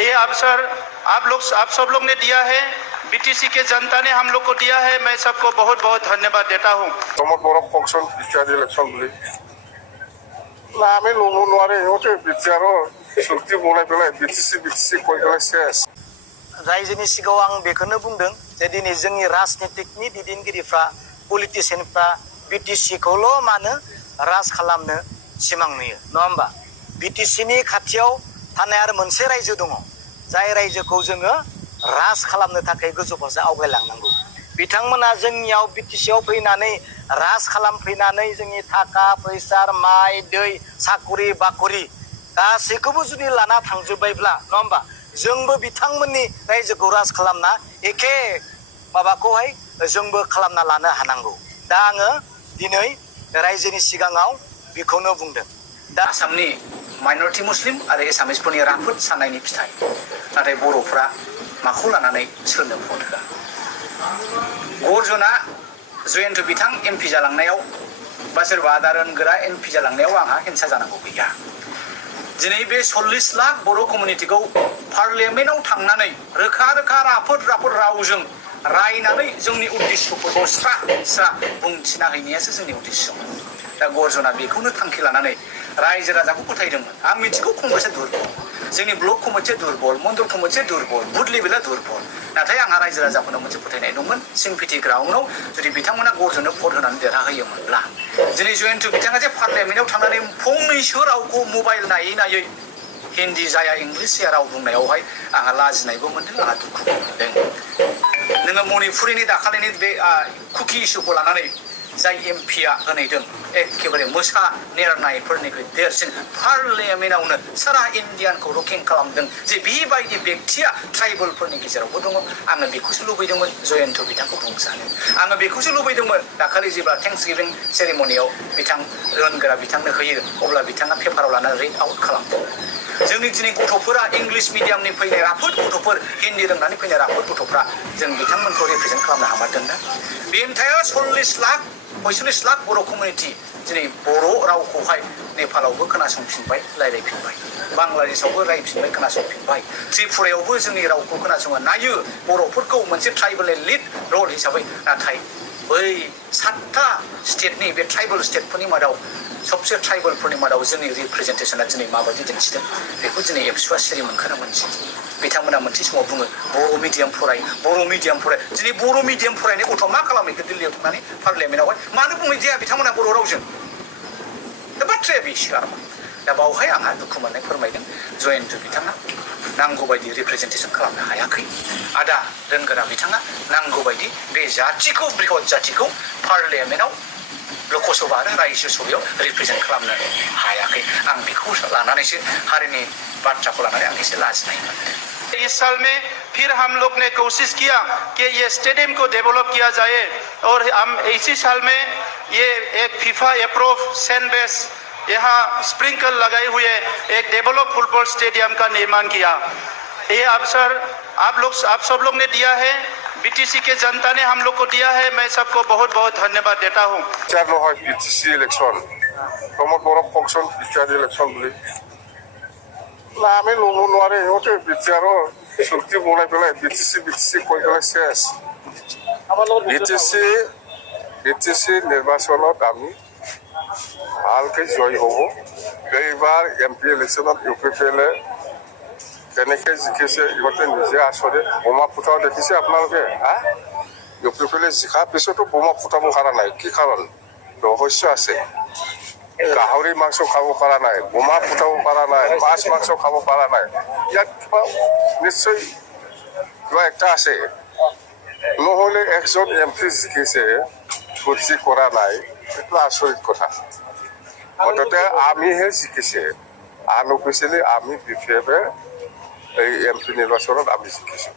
ये अवसर आप सब लोग ने दिया है, बीटीसी के जनता ने हम लोग को दिया है। मैं सबको बहुत बहुत धन्यवाद देता हूँ। আমি ল'ব নোৱাৰে সিহঁতে বিচাৰৰ চুক্তি বনাই পেলাই বিটিচি কৈ পেলাই চেছ। रायजोनि सिगाङाव आं बेखौनो बुंदों जे दिनै जोंनि राजनितिकनि दैदेनगिरिफ्रा पलिटिसियानफ्रा बिटिसिखौल' मानो राज खालामनो सिमां नुयो नङा होमबा? बिटिसिनि खाथियाव थानाय आरो मोनसे रायजो दङ जाय रायजोखौ जोङो राज खालामनो थाखाय गोजौ फारसे आवगायलांनांगौ। बिथांमोना जोंनियाव बिटिसियाव फैनानै राज खालामफैनानै जोंनि थाखा फैसा माइ दै साकरि बाकरि गासैखौबो जुदि लाना थांजोब्बायब्ला नङा होमबा? जोंबो बिथांमोननि रायजोखौ राज खालामना एखे माबाखौहाय जोंबो खालामना लानो हानांगौ। दा आङो दिनै रायजोनि सिगाङाव बेखौनो बुंदों। दा आसामनि माइनरिटि मुस्लिम आरो एसामिसफोरनि राफोद साननायनि फिथाइ, नाथाय बर'फ्रा माखौ लानानै सोरनो भट होआ? गर्जना जयन्त बिथां एमपि जालांनायाव बा सोरबा आदारन गोरा एमपि जालांनायाव आंहा हिंसा जानांगौ गैया। दिनै बे 40 लाख बर' कमिउनिटिखौ पार्लियामेन्टआव थांनानै रोखा राफोद रावजों रायनानै जोंनि उद्देश्यफोरखौ स्रा बुंथिना हैनायासो जोंनि उद्देश्य। दा गर्जना बेखौनो थांखि लानानै रायजो राजाखौ फोथायदोंमोन। आं मिथिगौ कंग्रेसआ दुर्बल, जोंनि ब्लक कमिटिया दुर्बल, मण्डल कमिटिया दुर्बल, बुथ लेभेला दुर्बल। नाथाय आंहा रायजो राजाफोरनो मोनसे फोथायनाय दंमोन, सिम्पेथि ग्राउन्डआव जुदि बिथांमोना गर्जननो भट होनानै देरहाहोयोमोनब्ला दिनै जयन्त बिथाङा जे पार्लियामेन्टआव थांनानै फंनैसो रावखौ मबाइल नायै हिन्दी जाया इंलिस जाया राव बुंनायावहाय आंहा लाजिनायबो मोनदों, आंहा दुखुबो मोनदों। नोङो मणिपुरिनि दाखालिनि बे कुकि इस्युखौ लानानै जाय एमपिया होनैदों एखेबारे मोसा नेरनायफोरनिख्रुइ देरसिन पार्लियामेन्टआवनो सारा इन्डियानखौ रकिं खालामदों जे बेबायदि बेक्तिया ट्राइबेलफोरनि गेजेरावबो दङ। आङो बेखौसो लुबैदोंमोन जयन्त बिथांखौ बुंजानो। आङो बेखौसो लुबैदोंमोन दाखालि जेब्ला थेंक्स गिभिं सेरेमनियाव बिथां रोनगोरा बिथांनो होयो अब्ला बिथाङा पेपाराव लानानै रिड आउट खालामदों। जोंनि दिनै गथ'फोरा इंलिस मिडियामनि फैनाय राफोद गथ'फोर, हिन्दी रोंनानै फैनाय राफोद गथ'फ्रा जों बिथांमोनखौ रिप्रेजेन्ट खालामनो हामारदोंना? बे एन्टायार 45 लाख बर' कमिउनिटि दिनै बर' रावखौहाय नेपालावबो खोनासंफिनबाय, रायलायफिनबाय, बांलादेशआवबो रायफिनबाय, खोनासंफिनबाय, त्रिपुरायावबो जोंनि रावखौ खोनासङो नायो बर'फोरखौ मोनसे ट्राइबेल लिड रल हिसाबै। नाथाय बै 7टा स्टेटनि बे ट्राइबेल स्टेटफोरनि मादाव सबसे ट्राइबेलफोरनि मादाव जोंनि रिप्रेजेन्टेसना दिनै माबायदि दिन्थिदों बेखौ दिनै एबसुआ सिरि मोनखानो मोनसै। बिथांमोना मोनसे समाव बुङो बर' मिडियाम फराय। दिनै बर' मिडियाम फरायनाय गथ'आ मा खालामहैखो दिल्लीयाव थांनानै पार्लियामेन्टआवहाय? मानो बुंहैजाया बिथांमोना बर' रावजों? दा बाथ्राया बेसो आरो दा बावहाय आंहा दुखु मोननाय फोरमायदों जयन्त बिथाङा नांगौ बायदि रिप्रेजेन्टेसन खालामनो हायाखै। आदा रोनगोरा बिथाङा नांगौ बायदि बे जाथिखौ, बृहत जाथिखौ पार्लियामेन्टआव लकसभा आरो रायजो सभायाव रिप्रेजेन्ट खालामनो हायाखै। आं बेखौ लानानैसो हारिनि बाथ्राखौ लानानै आं एसे लाजिनाय मोनदों। इस साल में फिर हम लोग ने कोशिश किया कि ये स्टेडियम को डेवलप किया जाए और हम इसी साल में ये एक फीफा अप्रूव सैंड बेस यहाँ स्प्रिंकल लगाए हुए एक डेवलप फुटबॉल स्टेडियम का निर्माण किया। ये अवसर आप सब लोग ने दिया है, बीटीसी के जनता ने हम लोग को दिया है। मैं सबको बहुत बहुत धन्यवाद देता हूँ। बीटीसी इलेक्शन प्रमोद बर फंक्शन इलेक्शन बोली আমি ল'ব নোৱাৰে সিহঁতে বিচাৰৰ চুক্তি বনাই পেলাই বিটিচি কৈ পেলাই চেছ। বিটিচি নিৰ্বাচনত আমি ভালকৈ জয়ী হ'ব। এইবাৰ এমপি ইলেকশ্যনত UPPL কেনেকৈ জিকিছে ইহঁতে নিজে আচৰিত। বোমা ফুটাও দেখিছে আপোনালোকে? UPPL জিকাৰ পিছতো বোমা ফুটাব পৰা নাই, কি কাৰণ? ৰহস্য আছে। গাহৰি মাংস খাব পৰা নাই, বোমা ফুটাব পৰা নাই, মাছ মাংস খাব পৰা নাই। ইয়াত কিবা নিশ্চয় কিবা একটা আছে। নহ'লে একজন এমপি জিকিছে বুদ্ধি কৰা নাই, এইটো আচৰিত কথা। মুঠতে আমিহে জিকিছে, আনঅফিচিয়েলি আমি BPF এই এমপি নিৰ্বাচনত আমি জিকিছোঁ।